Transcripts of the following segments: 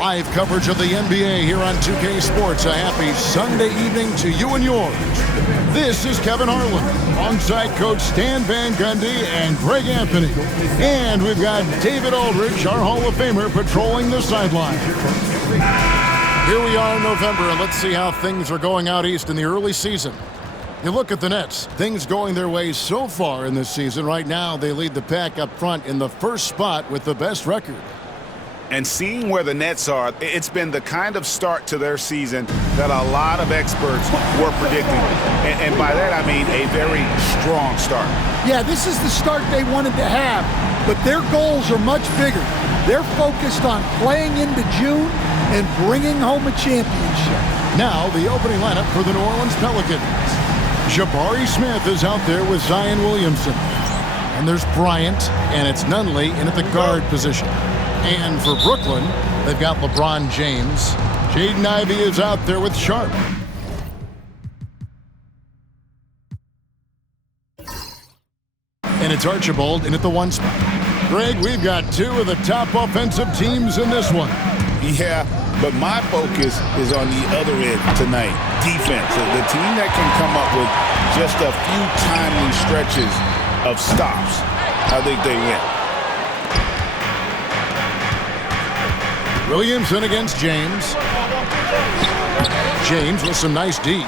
Live coverage of the NBA here on 2K Sports. A happy Sunday evening to you and yours. This is Kevin Harlan alongside Coach Stan Van Gundy and Greg Anthony. And we've got David Aldridge, our Hall of Famer, patrolling the sideline. Here we are in November, and let's see how things are going out east in the early season. You look at the Nets, things going their way so far in this season. Right now, they lead the pack up front in the first spot with the best record. And seeing where the Nets are, it's been the kind of start to their season that a lot of experts were predicting. And by that, I mean a very strong start. Yeah, this is the start they wanted to have, but their goals are much bigger. They're focused on playing into June and bringing home a championship. Now, the opening lineup for the New Orleans Pelicans. Jabari Smith is out there with Zion Williamson. And there's Bryant, and it's Nunley in at the guard position. And for Brooklyn, they've got LeBron James. Jaden Ivey is out there with Sharp. And it's Archibald in at the 1 spot. Greg, we've got two of the top offensive teams in this one. Yeah, but my focus is on the other end tonight, defense. The team that can come up with just a few timely stretches of stops, I think they win. Williamson against James. James with some nice D.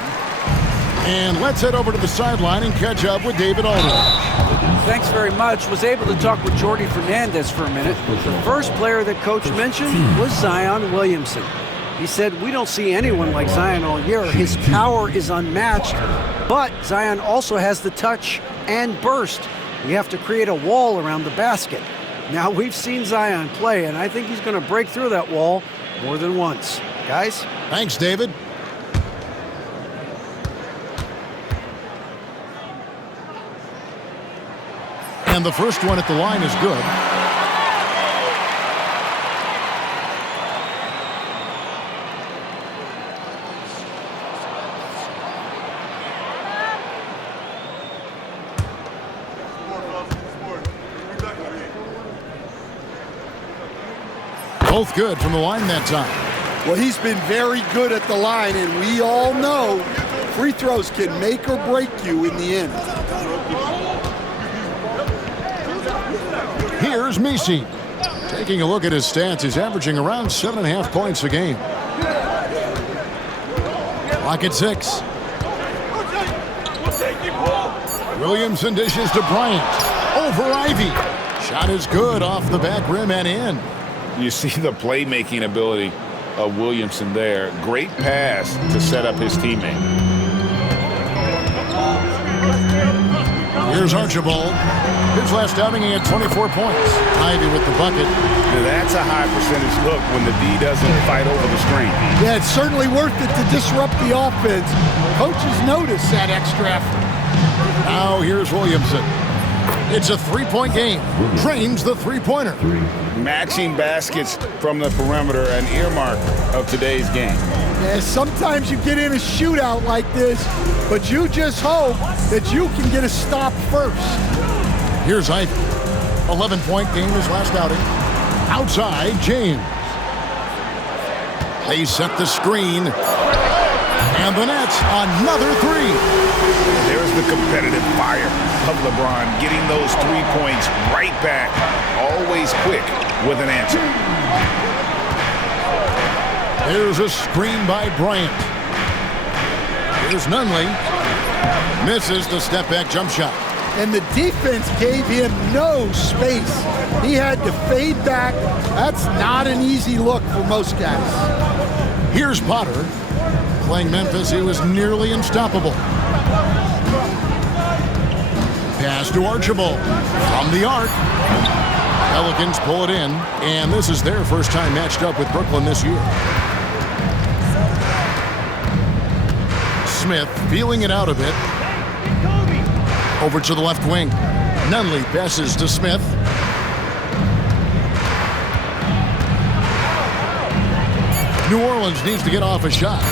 And let's head over to the sideline and catch up with David Aldridge. Thanks very much. Was able to talk with Jordy Fernandez for a minute. The first player that Coach mentioned was Zion Williamson. He said, we don't see anyone like Zion all year. His power is unmatched, but Zion also has the touch and burst. We have to create a wall around the basket. Now, we've seen Zion play, and I think he's going to break through that wall more than once. Guys? Thanks, David. And the first one at the line is good. Both good from the line that time. Well, he's been very good at the line, and we all know free throws can make or break you in the end. Here's Messi. Taking a look at his stats, he's averaging around 7.5 points a game. Clock at 6. Williamson dishes to Bryant. Over Ivy. Shot is good off the back rim and in. You see the playmaking ability of Williamson there. Great pass to set up his teammate. Here's Archibald. His last outing, he had 24 points. Ivy with the bucket. Now that's a high percentage look when the D doesn't fight over the screen. Yeah, it's certainly worth it to disrupt the offense. Coaches notice that extra effort. Now here's Williamson. It's a three-point game. Drains the three-pointer. Matching baskets from the perimeter, an earmark of today's game. Yeah, sometimes you get in a shootout like this, but you just hope that you can get a stop first. Here's Ivy. 11-point game his last outing. Outside, James. They set the screen. And the Nets, another three. There's the competitive fire of LeBron, getting those 3 points right back. Always quick with an answer. Here's a screen by Bryant. Here's Nunley. Misses the step-back jump shot. And the defense gave him no space. He had to fade back. That's not an easy look for most guys. Here's Potter. Playing Memphis, he was nearly unstoppable. Pass to Archibald from the arc. Pelicans pull it in, and this is their first time matched up with Brooklyn this year. Smith feeling it out a bit. Over to the left wing. Nunley passes to Smith. New Orleans needs to get off a shot.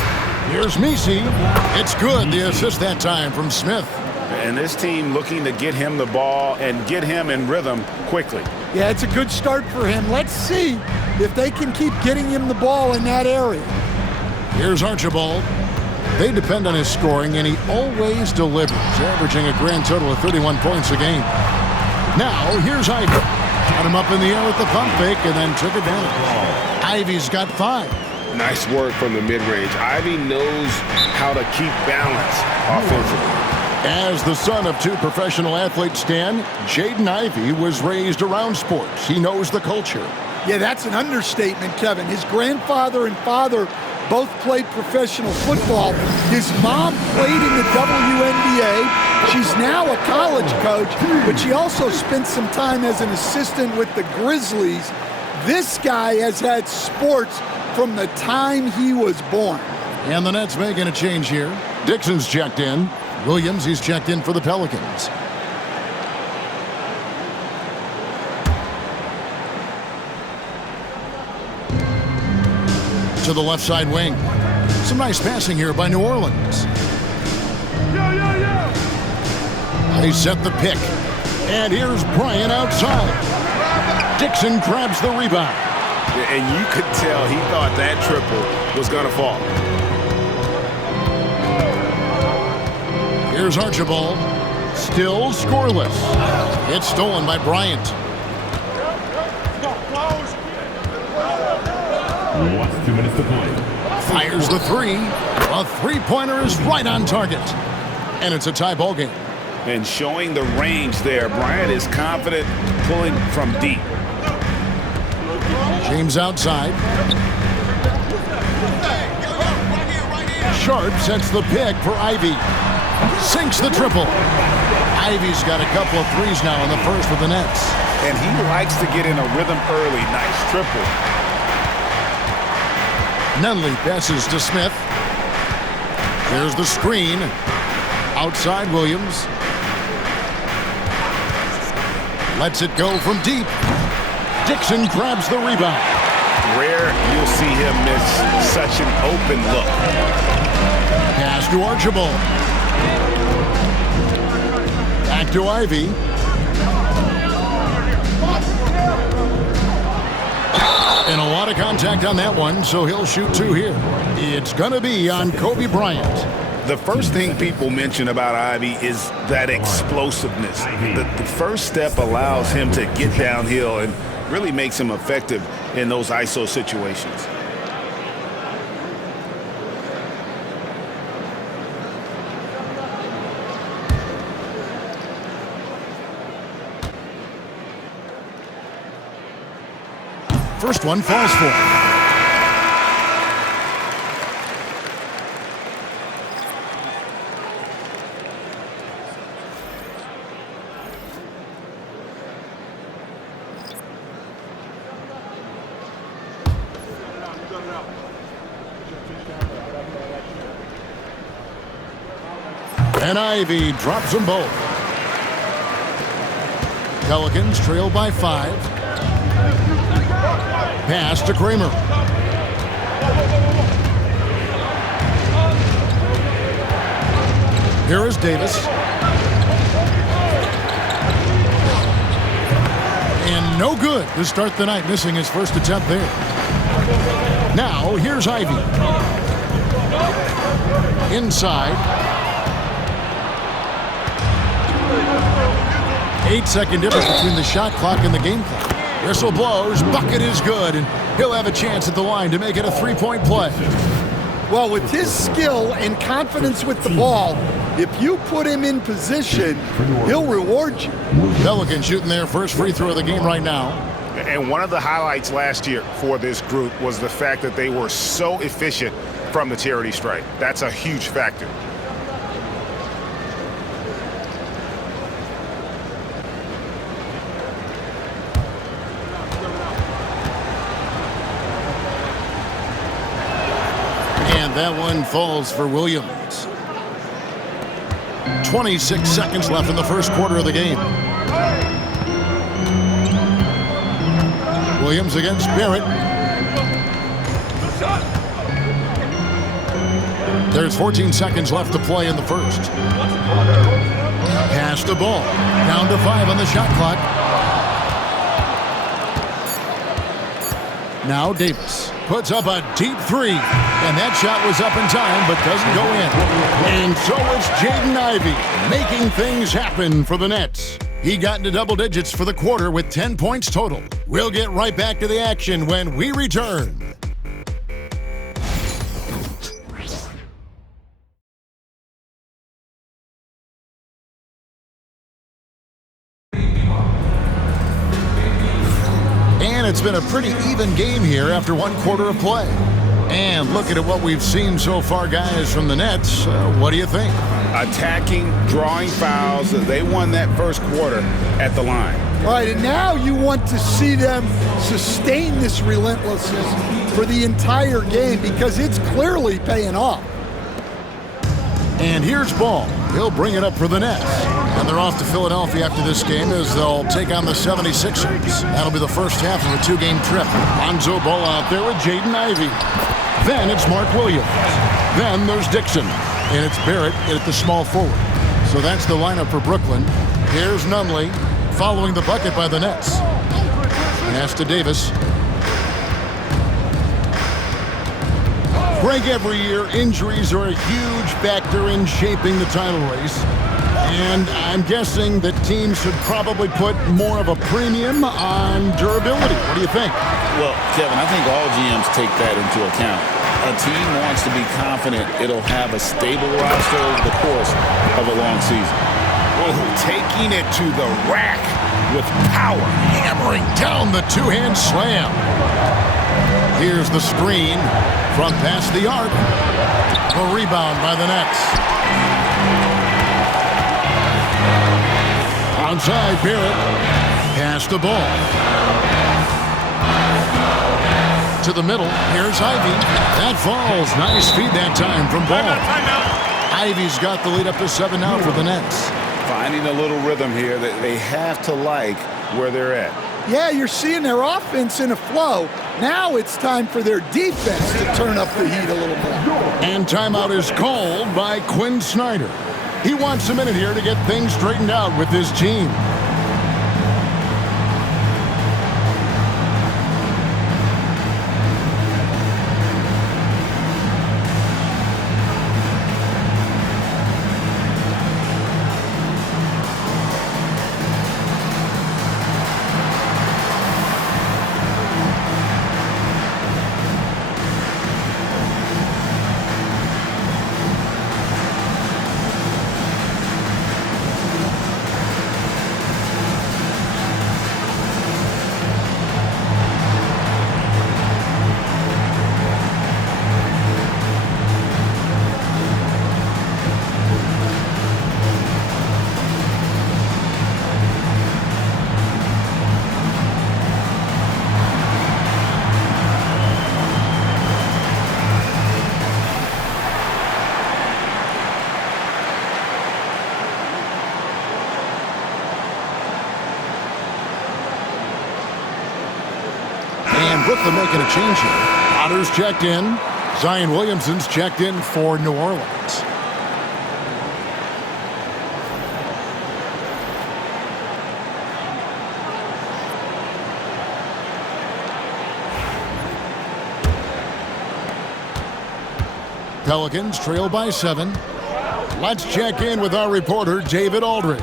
Here's Messi. It's good. The assist that time from Smith. And this team looking to get him the ball and get him in rhythm quickly. Yeah, it's a good start for him. Let's see if they can keep getting him the ball in that area. Here's Archibald. They depend on his scoring, and he always delivers, averaging a grand total of 31 points a game. Now, here's Ivy. Got him up in the air with the pump fake and then took advantage. Ivy's got 5. Nice work from the mid-range. Ivy knows how to keep balance offensively. As the son of 2 professional athletes, Stan, Jaden Ivey was raised around sports. He knows the culture. Yeah, that's an understatement, Kevin. His grandfather and father both played professional football. His mom played in the WNBA. She's now a college coach, but she also spent some time as an assistant with the Grizzlies. This guy has had sports from the time he was born. And the Nets making a change here. Dixon's checked in. Williams, he's checked in for the Pelicans. To the left side wing. Some nice passing here by New Orleans. They set the pick. And here's Bryant outside. Dixon grabs the rebound. And you could tell he thought that triple was going to fall. Here's Archibald. Still scoreless. It's stolen by Bryant. What's 2 minutes to play? Fires the 3. A 3-pointer is right on target. And it's a tie ball game. And showing the range there, Bryant is confident pulling from deep. James outside. Sharp sets the pick for Ivy. Sinks the triple. Ivy's got a couple of threes now in the first with the Nets. And he likes to get in a rhythm early. Nice triple. Nunley passes to Smith. There's the screen. Outside Williams. Lets it go from deep. Dixon grabs the rebound. Rare you'll see him miss such an open look. Pass to Archibald. Back to Ivy. And a lot of contact on that one, so he'll shoot 2 here. It's going to be on Kobe Bryant. The first thing people mention about Ivy is that explosiveness. The first step allows him to get downhill and really makes him effective in those ISO situations. First one falls for him. And Ivy drops them both. Pelicans trail by 5. Pass to Kramer. Here is Davis. And no good to start the night, missing his first attempt there. Now, here's Ivy. Inside. 8-second difference between the shot clock and the game clock. Whistle blows, bucket is good, and he'll have a chance at the line to make it a 3-point play. Well, with his skill and confidence with the ball, if you put him in position, he'll reward you. Pelicans shooting their first free throw of the game right now. And one of the highlights last year for this group was the fact that they were so efficient from the charity stripe. That's a huge factor. That one falls for Williams. 26 seconds left in the first quarter of the game. Williams against Barrett. There's 14 seconds left to play in the first. Pass the ball. Down to 5 on the shot clock. Now Davis puts up a deep three, and that shot was up in time but doesn't go in. And so is Jaden Ivey, making things happen for the Nets. He got into double digits for the quarter with 10 points total. We'll get right back to the action when we return. And it's been a pretty even game here after one quarter of play. And looking at what we've seen so far, guys, from the Nets, what do you think? Attacking, drawing fouls. They won that first quarter at the line. Right, and now you want to see them sustain this relentlessness for the entire game because it's clearly paying off. And here's Ball. He'll bring it up for the Nets. And they're off to Philadelphia after this game as they'll take on the 76ers. That'll be the first half of a two-game trip. Lonzo Ball out there with Jaden Ivey. Then it's Mark Williams. Then there's Dixon. And it's Barrett at the small forward. So that's the lineup for Brooklyn. Here's Nunley following the bucket by the Nets. Pass to Davis. Greg, every year, injuries are a huge factor in shaping the title race. And I'm guessing that teams should probably put more of a premium on durability. What do you think? Well, Kevin, I think all GMs take that into account. A team wants to be confident it'll have a stable roster over the course of a long season. Oh, taking it to the rack with power. Hammering down the two-hand slam. Here's the screen from past the arc. A rebound by the Nets. Outside, Barrett. Pass the ball. To the middle. Here's Ivey. That falls. Nice feed that time from Ball. Ivey's got the lead up to 7 now for the Nets. Finding a little rhythm here that they have to like where they're at. Yeah, you're seeing their offense in a flow. Now it's time for their defense to turn up the heat a little more. And timeout is called by Quinn Snyder. He wants a minute here to get things straightened out with his team. Brooklyn making a change here. Otter's checked in. Zion Williamson's checked in for New Orleans. Pelicans trail by 7. Let's check in with our reporter, David Aldridge.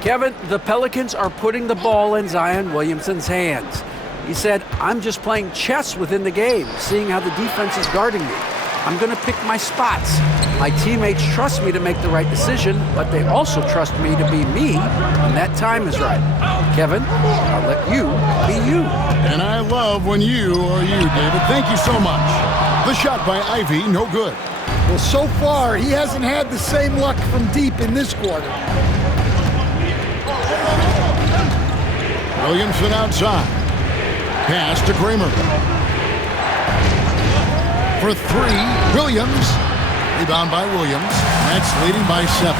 Kevin, the Pelicans are putting the ball in Zion Williamson's hands. He said, I'm just playing chess within the game, seeing how the defense is guarding me. I'm going to pick my spots. My teammates trust me to make the right decision, but they also trust me to be me when that time is right. Kevin, I'll let you be you. And I love when you are you, David. Thank you so much. The shot by Ivey, no good. Well, so far, he hasn't had the same luck from deep in this quarter. Williamson outside. Pass to Kramer. For 3, Williams. Rebound by Williams. Nets leading by 7.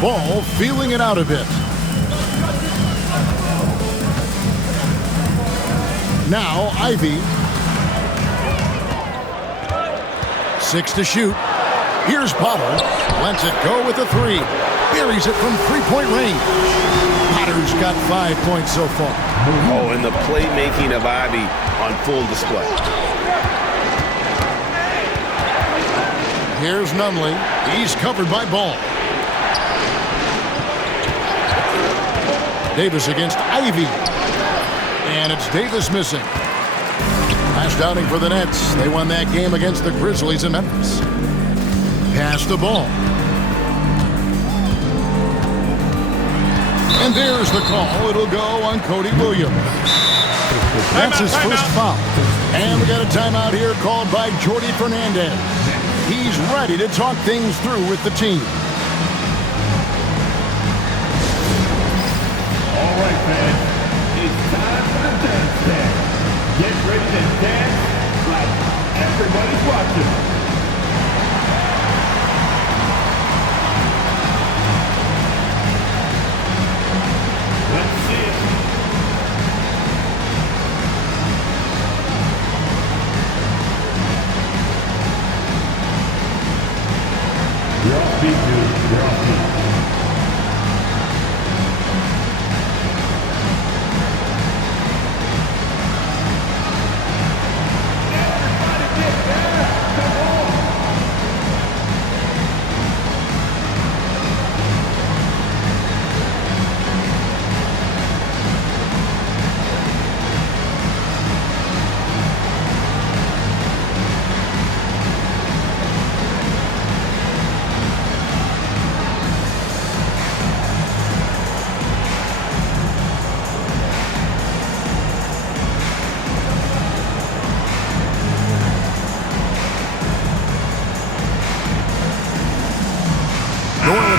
Ball feeling it out a bit. Now Ivey. 6 to shoot. Here's Potter. Lets it go with a 3. buries it from three-point range. Potter's got 5 points so far. Oh, and the playmaking of Ivy on full display. Here's Nunley. He's covered by Ball. Davis against Ivy. And it's Davis missing. Last outing for the Nets. They won that game against the Grizzlies in Memphis. Pass the ball. And there's the call. It'll go on Cody Williams. That's his first foul. And we got a timeout here called by Jordi Fernandez. He's ready to talk things through with the team. All right, fans. It's time for the dance stand. Get ready to dance like everybody's watching. Let's see it. You're off beat, dude. You're off beat.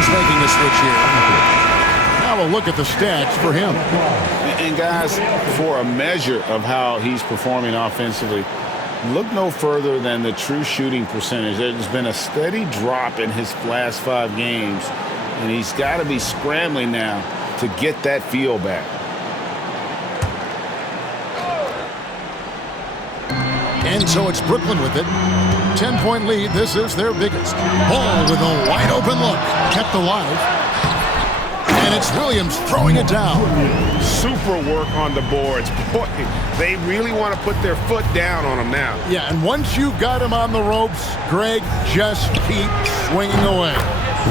Making a switch here. Now we'll look at the stats for him. And guys, for a measure of how he's performing offensively, look no further than the true shooting percentage. There's been a steady drop in his last 5 games, and he's got to be scrambling now to get that feel back. And so it's Brooklyn with it. 10-point lead. This is their biggest. Ball with a wide open look. Kept alive. And it's Williams throwing it down. Super work on the boards. Boy, they really want to put their foot down on him now. Yeah, and once you've got him on the ropes, Greg, just keep swinging away.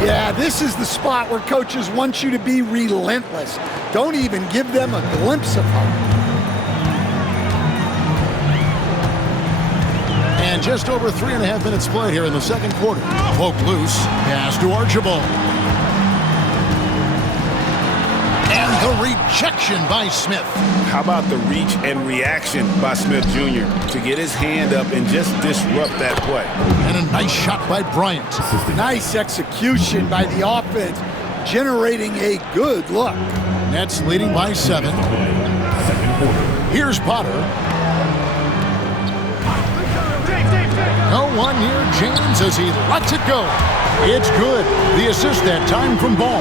Yeah, this is the spot where coaches want you to be relentless. Don't even give them a glimpse of hope. And just over 3.5 minutes played here in the second quarter. Poke loose. Pass to Archibald. And the rejection by Smith. How about the reach and reaction by Smith Jr. to get his hand up and just disrupt that play? And a nice shot by Bryant. Nice execution by the offense, generating a good look. Nets leading by 7. Here's Potter. No one near James as he lets it go. It's good. The assist that time from Ball.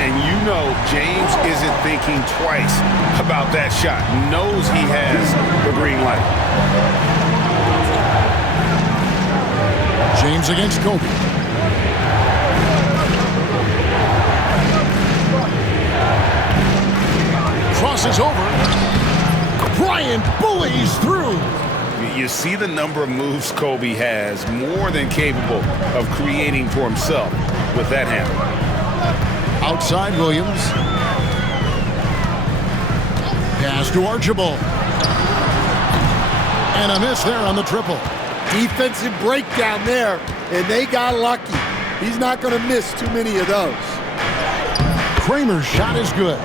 And you know James isn't thinking twice about that shot. Knows he has the green light. James against Kobe. Crosses over. Bryant bullies through. You see the number of moves Kobe has, more than capable of creating for himself with that handle. Outside Williams. Pass to Archibald. And a miss there on the triple. Defensive breakdown there, and they got lucky. He's not going to miss too many of those. Kramer's shot is good.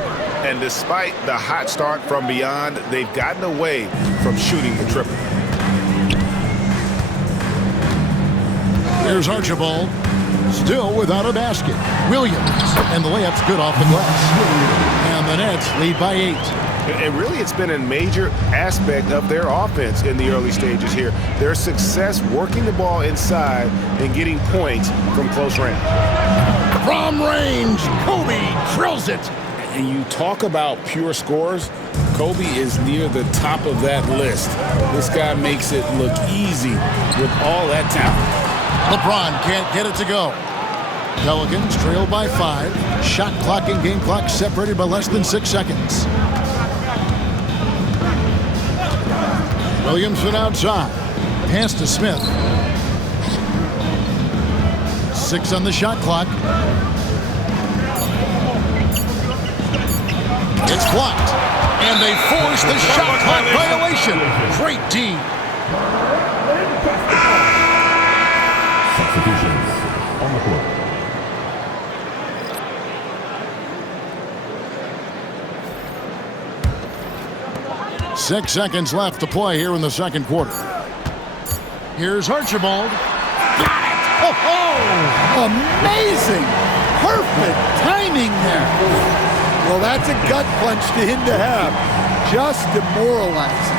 And despite the hot start from beyond, they've gotten away from shooting the triple. Here's Archibald, still without a basket. Williams, and the layup's good off the glass. And the Nets lead by 8. And really, it's been a major aspect of their offense in the early stages here. Their success working the ball inside and getting points from close range. From range, Kobe drills it. And you talk about pure scores, Kobe is near the top of that list. This guy makes it look easy with all that talent. LeBron can't get it to go. Pelicans trail by 5. Shot clock and game clock separated by less than 6 seconds. Williamson outside. Pass to Smith. 6 on the shot clock. It's blocked. And they force the shot clock violation. Great D. Substitutions on the court. Six seconds left to play here in the second quarter. Here's Archibald. Got it! Oh, amazing! Perfect timing there. Well, that's a gut punch to him to have. Just demoralizing.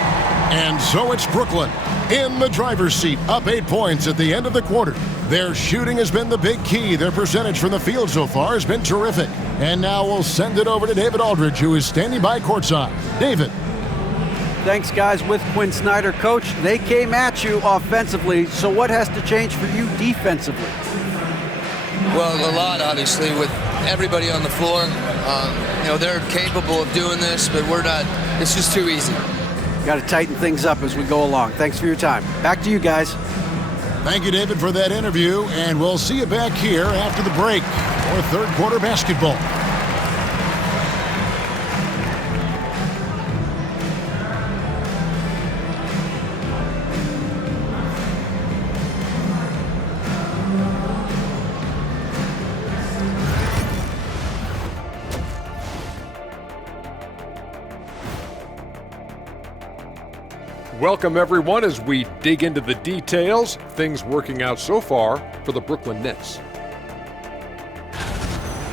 And so it's Brooklyn in the driver's seat, up 8 points at the end of the quarter. Their shooting has been the big key. Their percentage from the field so far has been terrific. And now we'll send it over to David Aldridge, who is standing by courtside. David. Thanks, guys. With Quinn Snyder, Coach, they came at you offensively, so what has to change for you defensively? Well, a lot, obviously, with everybody on the floor. They're capable of doing this, but we're not. It's just too easy. Got to tighten things up as we go along. Thanks for your time. Back to you guys. Thank you, David, for that interview, and we'll see you back here after the break for third quarter basketball. Welcome, everyone, as we dig into the details. Things working out so far for the Brooklyn Nets.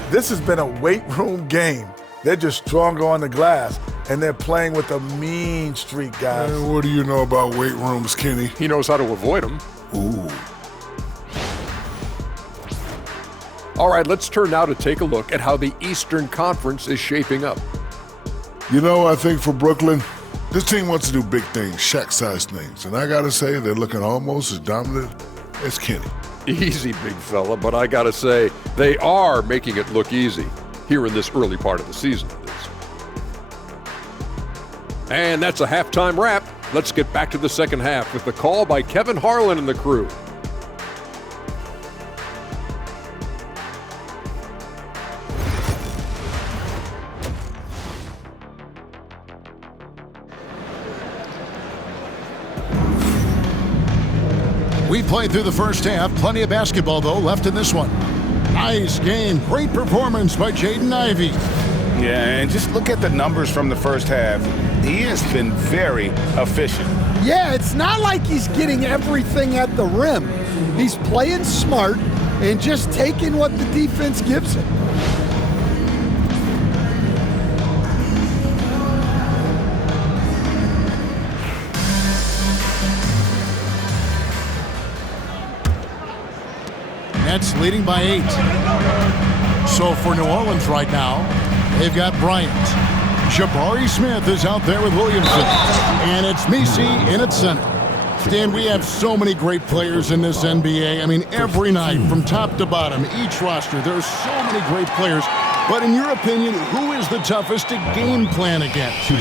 This has been a weight room game. They're just stronger on the glass, and they're playing with a mean streak, guys. What do you know about weight rooms, Kenny? He knows how to avoid them. Ooh. All right, let's turn now to take a look at how the Eastern Conference is shaping up. You know, I think for Brooklyn, this team wants to do big things, Shaq-sized things. And I got to say, they're looking almost as dominant as Kenny. Easy, big fella, but I got to say, they are making it look easy here in this early part of the season. And that's a halftime wrap. Let's get back to the second half with the call by Kevin Harlan and the crew. We played through the first half. Plenty of basketball, though, left in this one. Nice game. Great performance by Jaden Ivey. Yeah, and just look at the numbers from the first half. He has been very efficient. Yeah, it's not like he's getting everything at the rim. He's playing smart and just taking what the defense gives him. Nets leading by 8. So for New Orleans right now, they've got Bryant. Jabari Smith is out there with Williamson. And it's Messi in at center. Dan, we have so many great players in this NBA. I mean, every night from top to bottom, each roster, there are so many great players. But in your opinion, who is the toughest to game plan against?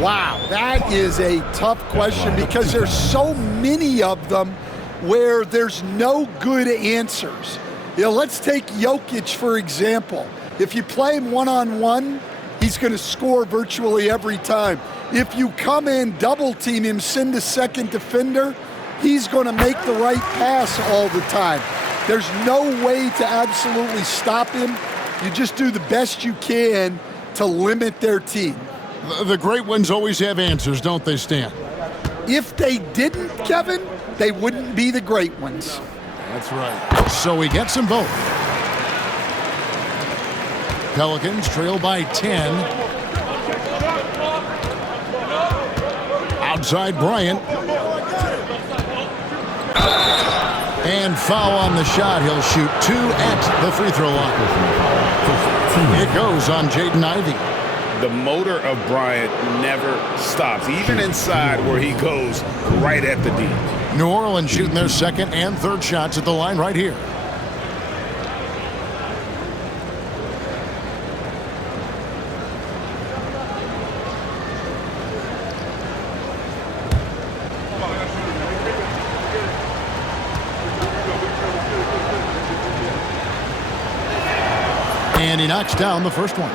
Wow, that is a tough question because there's so many of them where there's no good answers. Let's take Jokic, for example. If you play him one-on-one, he's going to score virtually every time. If you come in, double-team him, send a second defender, he's going to make the right pass all the time. There's no way to absolutely stop him. You just do the best you can to limit their team. The great ones always have answers, don't they, Stan? If they didn't, Kevin, they wouldn't be the great ones. That's right. So he gets them both. Pelicans trail by 10. Outside Bryant. And foul on the shot. He'll shoot 2 at the free throw line. It goes on Jaden Ivey. The motor of Bryant never stops, even inside where he goes right at the D. New Orleans shooting their second and third shots at the line right here. And he knocks down the first one.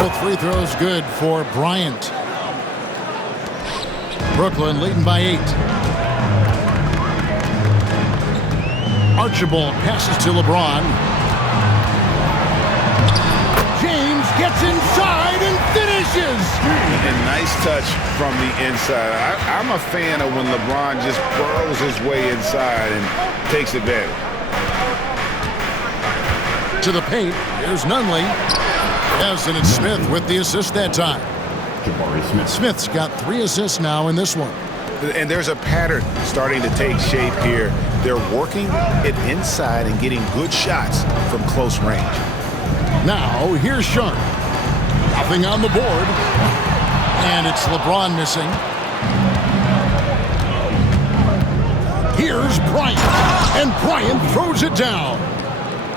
Both free throws good for Bryant. Brooklyn leading by 8. Archibald passes to LeBron. James gets inside and finishes. And nice touch from the inside. I'm a fan of when LeBron just burrows his way inside and takes advantage. To the paint, here's Nunley. Yes, and it's Smith with the assist that time. Smith's got 3 assists now in this one. And there's a pattern starting to take shape here. They're working it inside and getting good shots from close range. Now, here's Sharp. Nothing on the board. And it's LeBron missing. Here's Bryant. And Bryant throws it down.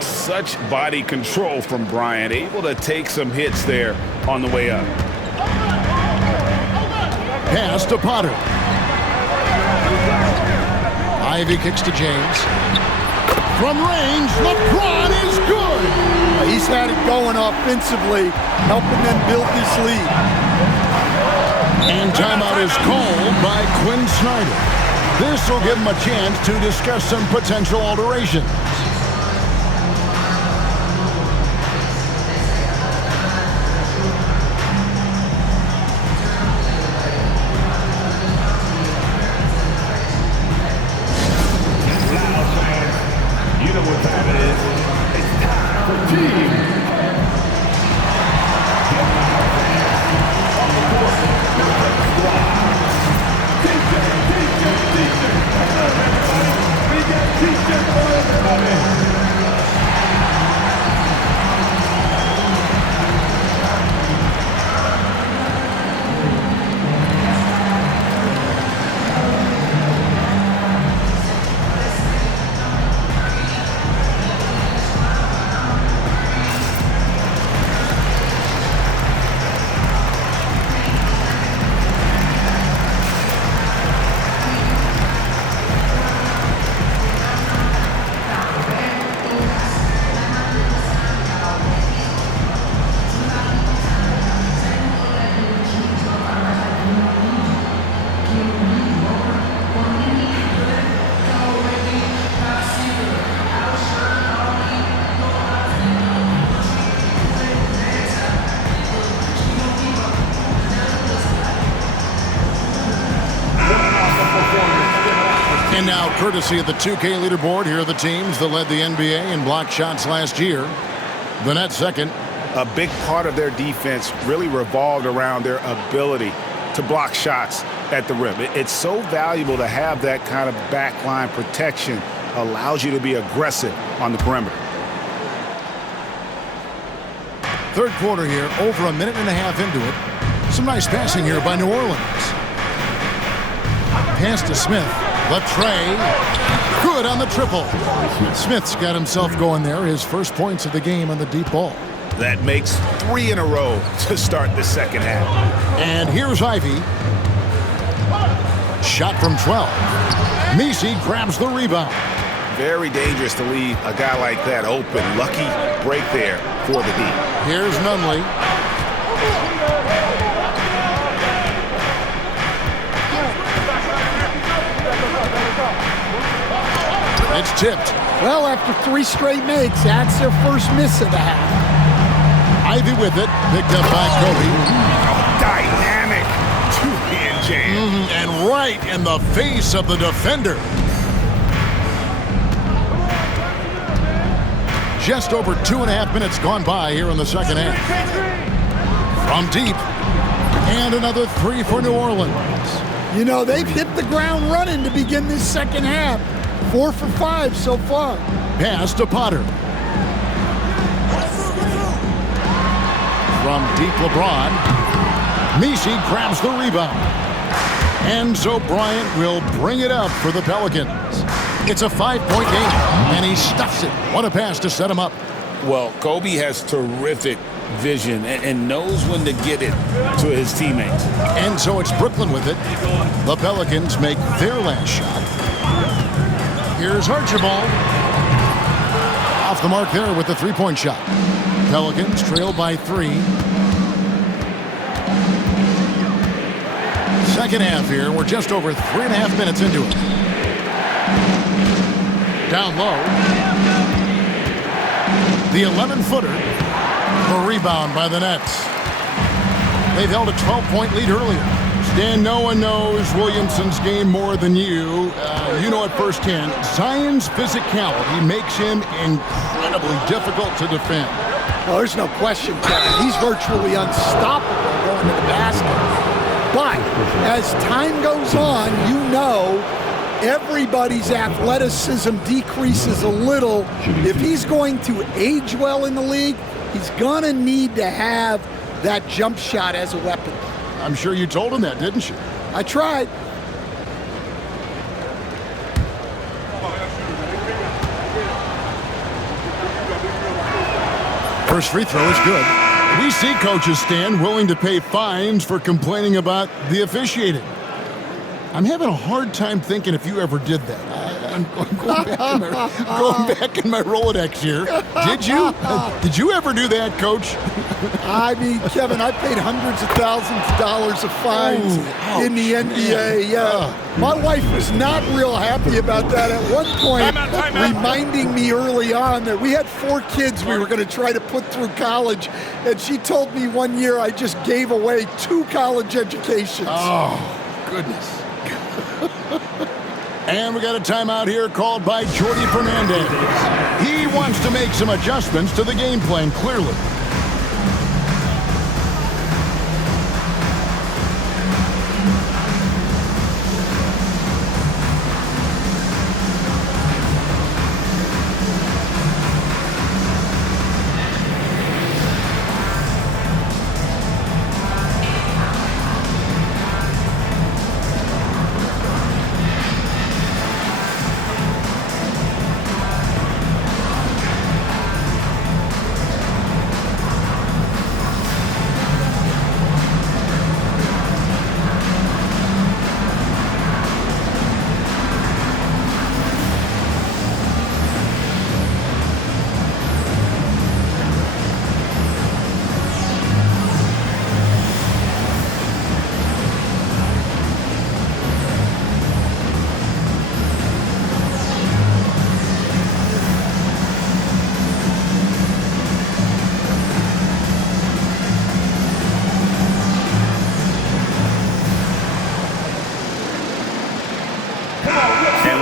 Such body control from Bryant, able to take some hits there on the way up. Pass to Potter. Ivy kicks to James. From range, LeBron is good. He's had it going offensively, helping them build this lead. And timeout is called by Quinn Snyder. This will give him a chance to discuss some potential alterations. And now, courtesy of the 2K leaderboard, here are the teams that led the NBA in block shots last year. The Nets second. A big part of their defense really revolved around their ability to block shots at the rim. It's so valuable to have that kind of backline protection. Allows you to be aggressive on the perimeter. Third quarter here, over a minute and a half into it. Some nice passing here by New Orleans. Pass to Smith. Latrey, good on the triple. Smith's got himself going there, his first points of the game on the deep ball. That makes 3 in a row to start the second half. And here's Ivy. Shot from 12. Messi grabs the rebound. Very dangerous to leave a guy like that open. Lucky break there for the D. Here's Nunley. It's tipped. Well, after 3 straight makes, that's their first miss of the half. Ivy with it, picked up by Kobe. Dynamic two-hand jam. And right in the face of the defender. Just over 2.5 minutes gone by here in the second half. From deep. And another 3 for New Orleans. You know, they've hit the ground running to begin this second half. 4 for 5 so far. Pass to Potter. From deep, LeBron. Messi grabs the rebound. And so Bryant will bring it up for the Pelicans. It's a 5-point game, and he stuffs it. What a pass to set him up. Well, Kobe has terrific vision and knows when to get it to his teammates. And so it's Brooklyn with it. The Pelicans make their last shot. Here's Archibald. Off the mark there with the three-point shot. Pelicans trail by 3. Second half here. We're just over 3.5 minutes into it. Down low. The 11-footer. The rebound by the Nets. They've held a 12-point lead earlier. Stan, no one knows Williamson's game more than you. You know it firsthand. Zion's physicality makes him incredibly difficult to defend. Well, there's no question, Kevin. He's virtually unstoppable going to the basket. But as time goes on, you know everybody's athleticism decreases a little. If he's going to age well in the league, he's going to need to have that jump shot as a weapon. I'm sure you told him that, didn't you? I tried. First free throw is good. We see coaches, Stan, willing to pay fines for complaining about the officiating. I'm having a hard time thinking if you ever did that. I'm going back in my Rolodex here. Did you? Did you ever do that, Coach? I mean, Kevin, I paid hundreds of thousands of dollars of fines in the NBA. Yeah. My wife was not real happy about that at one point, reminding me early on that we had 4 kids we were going to try to put through college, and she told me one year I just gave away 2 college educations. Oh, goodness. And we got a timeout here called by Jordi Fernandez. He wants to make some adjustments to the game plan, clearly.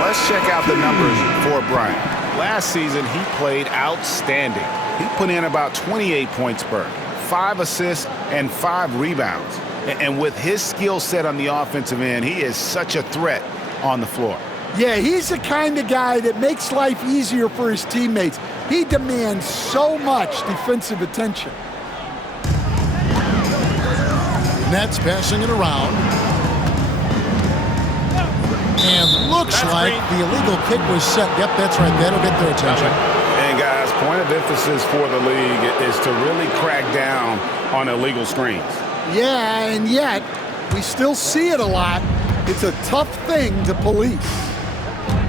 Let's check out the numbers for Bryant. Last season, he played outstanding. He put in about 28 points per, 5 assists, and 5 rebounds. And with his skill set on the offensive end, he is such a threat on the floor. Yeah, he's the kind of guy that makes life easier for his teammates. He demands so much defensive attention. Nets passing it around. And looks like the illegal kick was set. Yep, that's right. That'll get their attention. And guys, point of emphasis for the league is to really crack down on illegal screens. Yeah, and yet we still see it a lot. It's a tough thing to police.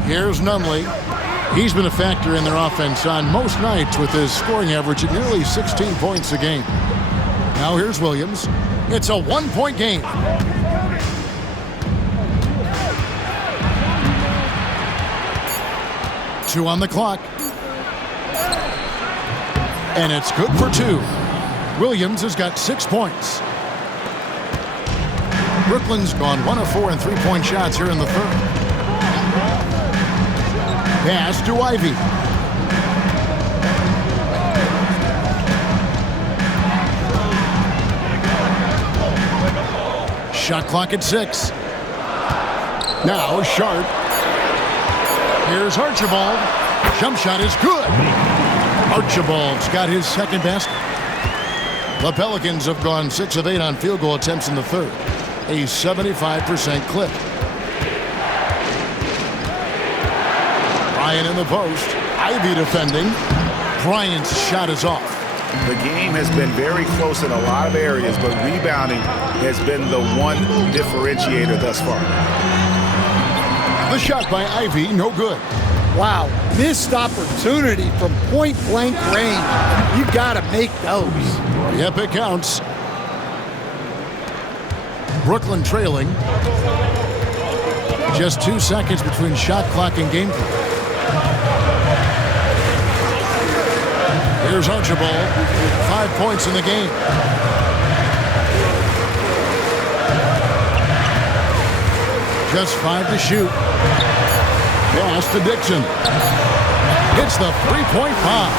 Here's Nunley. He's been a factor in their offense on most nights with his scoring average at nearly 16 points a game. Now here's Williams. It's a 1-point game. Two on the clock. And it's good for 2. Williams has got 6 points. Brooklyn's gone 1 of 4 in 3-point shots here in the third. Pass to Ivy. Shot clock at 6. Now Sharp. Here's Archibald. Jump shot is good. Archibald's got his second basket. The Pelicans have gone 6 of 8 on field goal attempts in the third. A 75% clip. Bryant in the post. Ivy defending. Bryant's shot is off. The game has been very close in a lot of areas, but rebounding has been the one differentiator thus far. The shot by Ivy, no good. Wow, missed opportunity from point-blank range. You got to make those. Yep, it counts. Brooklyn trailing. Just 2 seconds between shot clock and game clock. Here's Archibald. 5 points in the game. Just 5 to shoot. Pass to Dixon. Hits the three-point bomb.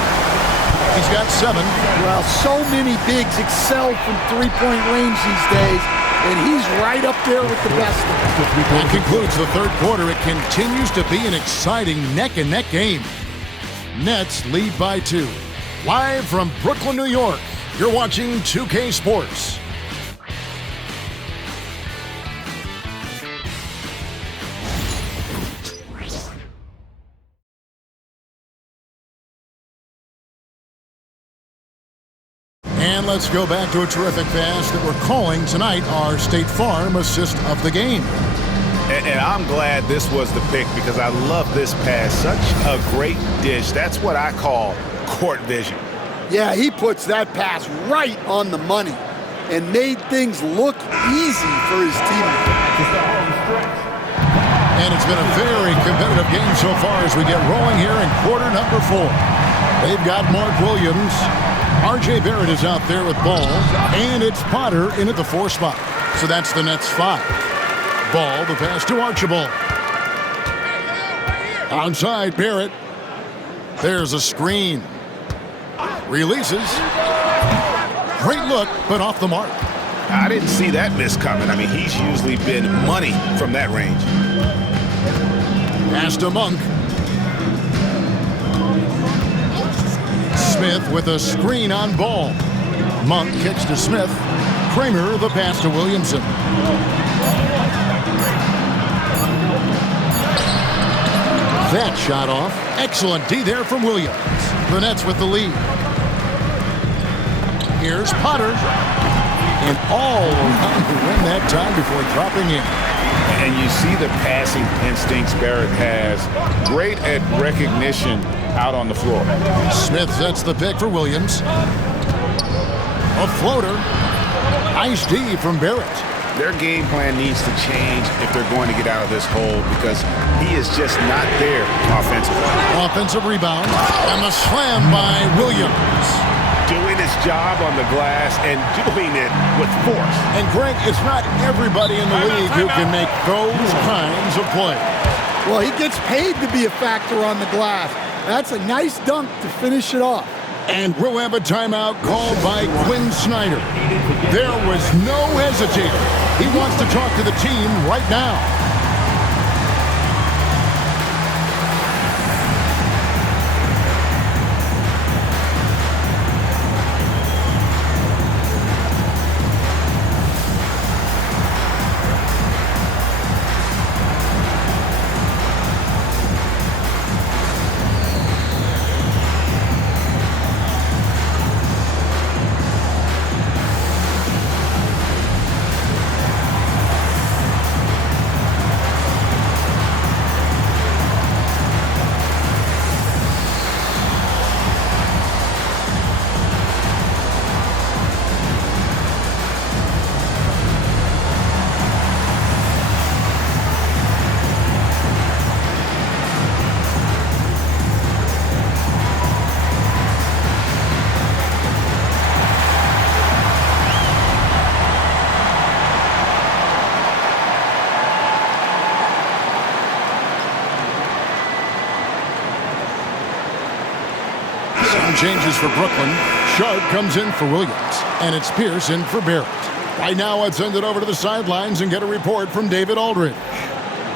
He's got 7. Well, so many bigs excel from three-point range these days, and he's right up there with the best of them. That concludes the third quarter. It continues to be an exciting neck-and-neck game. Nets lead by 2. Live from Brooklyn, New York, you're watching 2K Sports. And let's go back to a terrific pass that we're calling tonight our State Farm assist of the game. And I'm glad this was the pick because I love this pass. Such a great dish. That's what I call court vision. Yeah, he puts that pass right on the money and made things look easy for his teammates. And it's been a very competitive game so far as we get rolling here in quarter number 4. They've got Mark Williams. R.J. Barrett is out there with ball, and it's Potter in at the 4 spot. So that's the Nets 5. Ball, the pass to Archibald. Outside, Barrett. There's a screen. Releases. Great look, but off the mark. I didn't see that miss coming. I mean, he's usually been money from that range. Pass to Monk. Smith with a screen on ball. Monk kicks to Smith. Kramer the pass to Williamson. That shot off. Excellent D there from Williams. The Nets with the lead. Here's Potter. And all around to win that time before dropping in. And you see the passing instincts Barrett has. Great at recognition out on the floor. Smith sets the pick for Williams. A floater. Nice D from Barrett. Their game plan needs to change if they're going to get out of this hole because he is just not there offensively. Offensive rebound. And the slam by Williams. Doing his job on the glass and doing it with force. And Greg, it's not everybody in the league who can make those kinds of plays. Well, he gets paid to be a factor on the glass. That's a nice dunk to finish it off. And we'll have a timeout called by Quinn Snyder. There was no hesitating. He wants to talk to the team right now. Changes for Brooklyn. Sharp comes in for Williams. And it's Pierce in for Barrett. Right now, let's send it over to the sidelines and get a report from David Aldridge.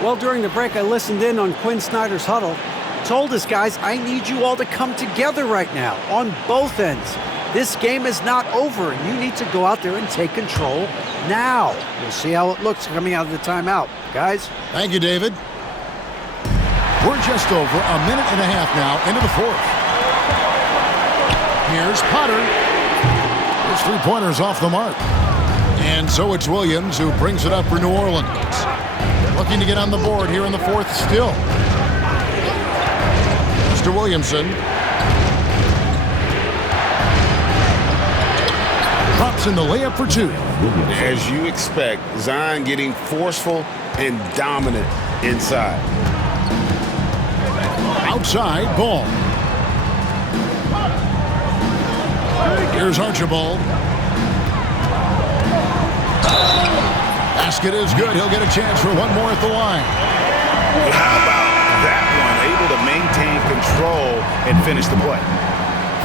Well, during the break, I listened in on Quinn Snyder's huddle. Told his guys, I need you all to come together right now on both ends. This game is not over, and you need to go out there and take control now. We'll see how it looks coming out of the timeout. Guys? Thank you, David. We're just over a minute and a half now into the fourth. Here's Potter. His three-pointer's off the mark. And so it's Williams who brings it up for New Orleans. Looking to get on the board here in the fourth still. Mr. Williamson. Drops in the layup for two. As you expect, Zion getting forceful and dominant inside. Outside, Ball. Here's Archibald. Basket is good. He'll get a chance for one more at the line. How about that one? Able to maintain control and finish the play.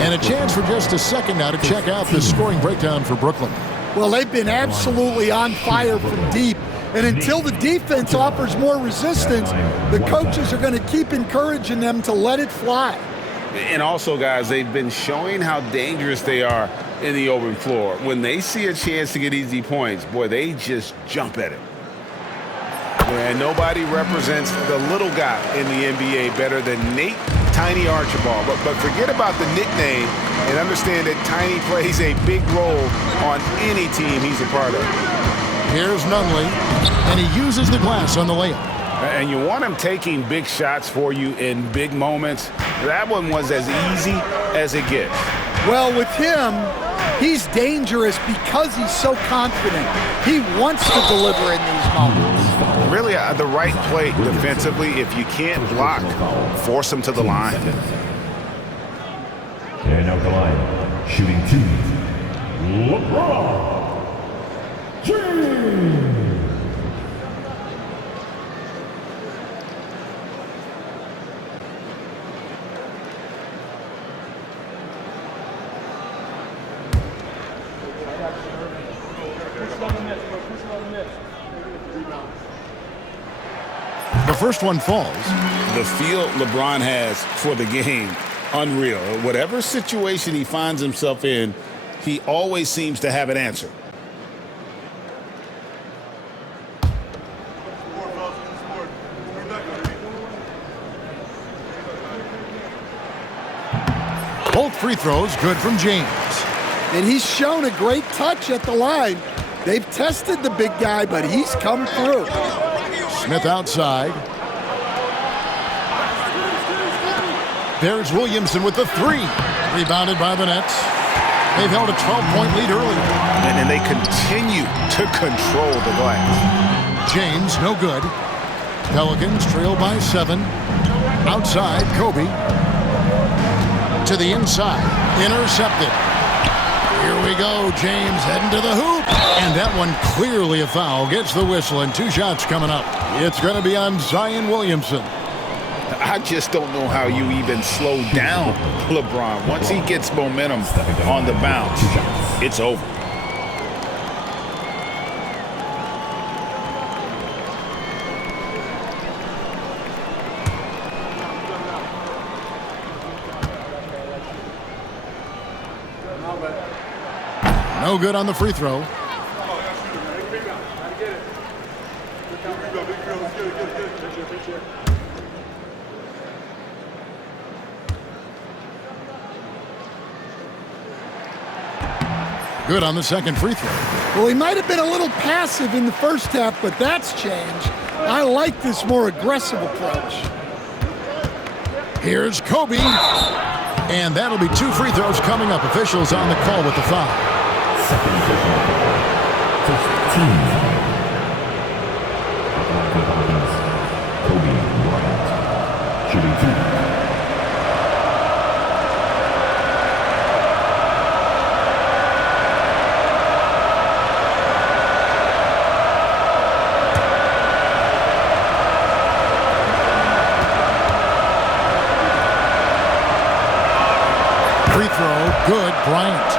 And a chance for just a second now to check out the scoring breakdown for Brooklyn. Well, they've been absolutely on fire from deep. And until the defense offers more resistance, the coaches are going to keep encouraging them to let it fly. And also, guys, they've been showing how dangerous they are in the open floor. When they see a chance to get easy points, boy, they just jump at it. And nobody represents the little guy in the NBA better than Nate Tiny Archibald. But forget about the nickname and understand that Tiny plays a big role on any team he's a part of. Here's Nunley, and he uses the glass on the layup. And you want him taking big shots for you in big moments. That one was as easy as it gets. Well, with him, he's dangerous because he's so confident. He wants to deliver in these moments. Really, the right play defensively. If you can't block, force him to the line. And out the line, shooting two, LeBron James. The first one falls. The feel LeBron has for the game, unreal. Whatever situation he finds himself in, he always seems to have an answer. Both free throws good from James. And he's shown a great touch at the line. They've tested the big guy, but he's come through. Smith outside. There's Williamson with the three. Rebounded by the Nets. They've held a 12-point lead earlier. And they continue to control the glass. James, no good. Pelicans trail by 7. Outside, Kobe. To the inside. Intercepted. Here we go. James heading to the hoop. And that one clearly a foul. Gets the whistle and 2 shots coming up. It's going to be on Zion Williamson. I just don't know how you even slow down LeBron. Once he gets momentum on the bounce, it's over. No good on the free throw. Good on the second free throw. Well, he might have been a little passive in the first half, but that's changed. I like this more aggressive approach. Here's Kobe. And that'll be 2 free throws coming up. Officials on the call with the foul. Second official. First team. Kobe Bryant. Shooting 2. Free throw, good, Bryant.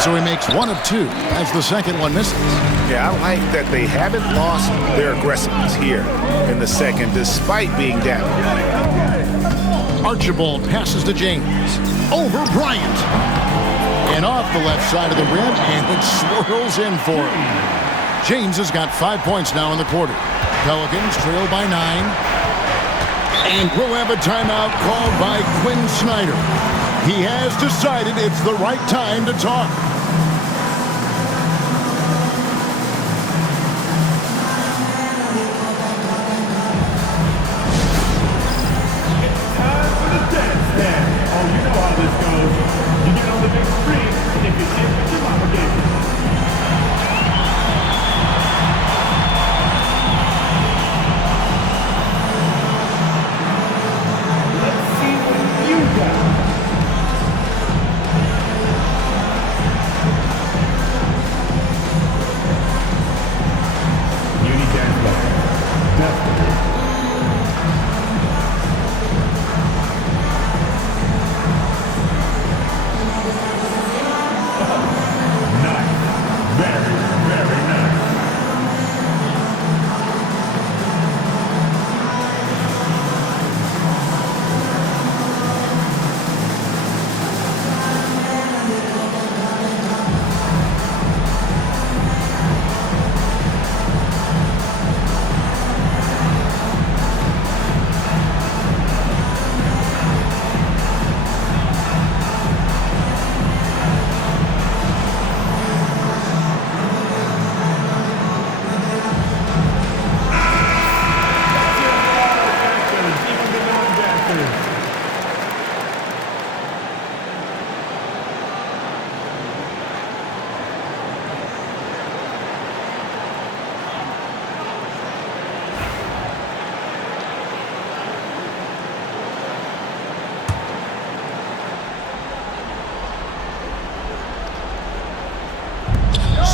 So So he makes 1 of 2 as the second one misses. Yeah, I like that they haven't lost their aggressiveness here in the second, despite being down. Archibald passes to James. Over Bryant. And off the left side of the rim, and it swirls in for him. James has got 5 points now in the quarter. Pelicans trail by 9. And we'll have a timeout called by Quinn Snyder. He has decided it's the right time to talk.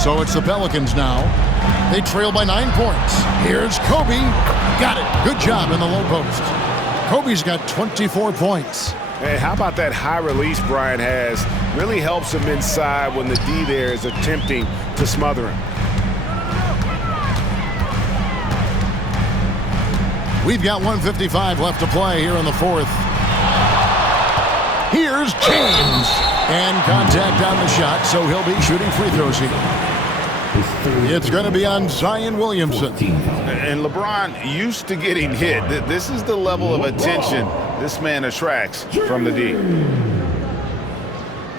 So it's the Pelicans now. They trail by 9 points. Here's Kobe. Got it. Good job in the low post. Kobe's got 24 points. Hey, how about that high release Bryant has? Really helps him inside when the D there is attempting to smother him. We've got 1:55 left to play here in the fourth. Here's James. And contact on the shot, so he'll be shooting free throws here. It's going to be on Zion Williamson. And LeBron used to getting hit. This is the level of attention this man attracts from the D.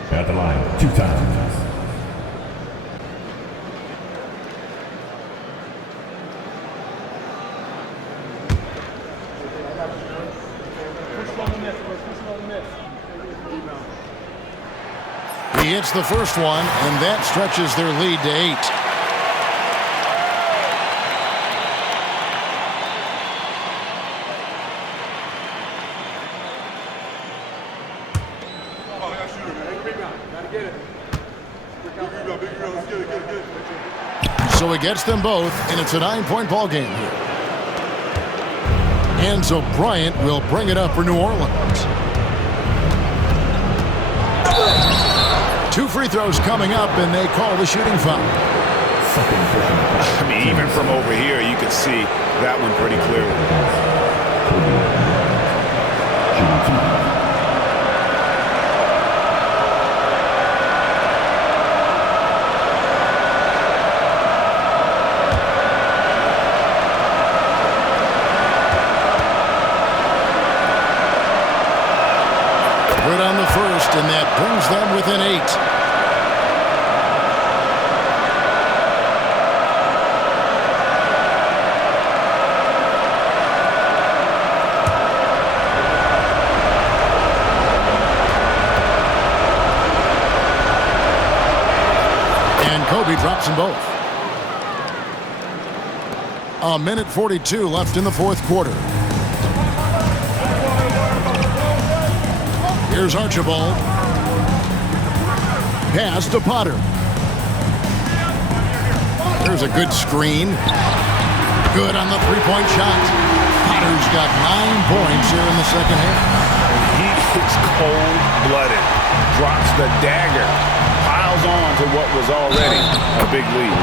At the line, 2 times. He hits the first one, and that stretches their lead to 8. So he gets them both, and it's a 9-point ball game here. And so Bryant will bring it up for New Orleans. 2 free throws coming up, and they call the shooting foul. I mean, even from over here, you can see that one pretty clearly. Good on the first, and that brings them within 8. And Kobe drops them both. 1:42 left in the fourth quarter. Here's Archibald. Pass to Potter. There's a good screen. Good on the three-point shot. Potter's got 9 points here in the second half. He is cold-blooded. Drops the dagger. Piles piles on to what was already a big lead.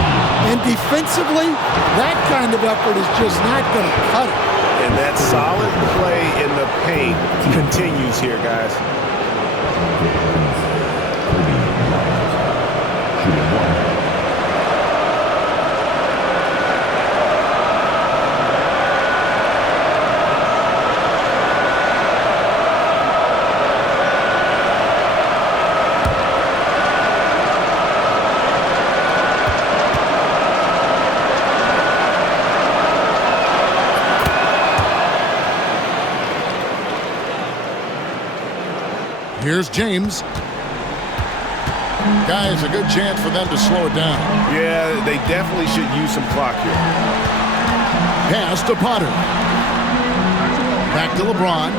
And defensively, that kind of effort is just not going to cut it. And that solid play in the paint continues here, guys. Here's James. Guys, a good chance for them to slow it down. Yeah, they definitely should use some clock here. Pass to Potter. Back to LeBron.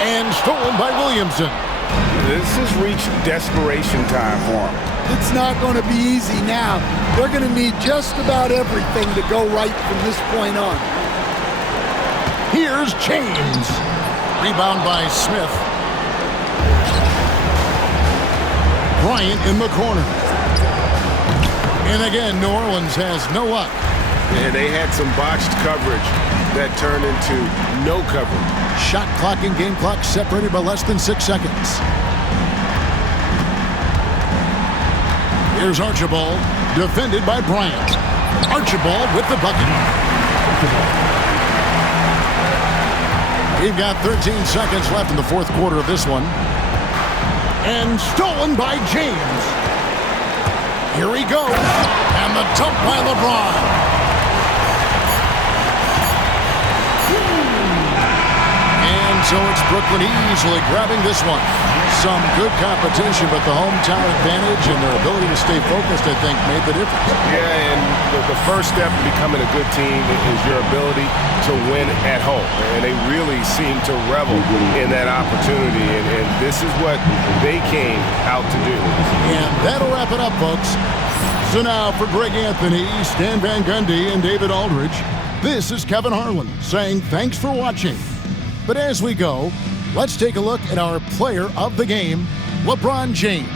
And stolen by Williamson. This has reached desperation time for them. It's not going to be easy now. They're going to need just about everything to go right from this point on. Here's James. Rebound by Smith. Bryant in the corner. And again, New Orleans has no luck. And they had some botched coverage that turned into no coverage. Shot clock and game clock separated by less than 6 seconds. Here's Archibald, defended by Bryant. Archibald with the bucket. We've got 13 seconds left in the fourth quarter of this one. And stolen by James. Here he goes. And the dump by LeBron. And so it's Brooklyn easily grabbing this one. Some good competition, but the hometown advantage and their ability to stay focused, I think, made the difference. Yeah, and the first step in becoming a good team is your ability to win at home. And they really seem to revel in that opportunity, and this is what they came out to do. And that'll wrap it up, folks. So now for Greg Anthony, Stan Van Gundy, and David Aldridge, this is Kevin Harlan saying thanks for watching. But as we go, let's take a look at our player of the game, LeBron James.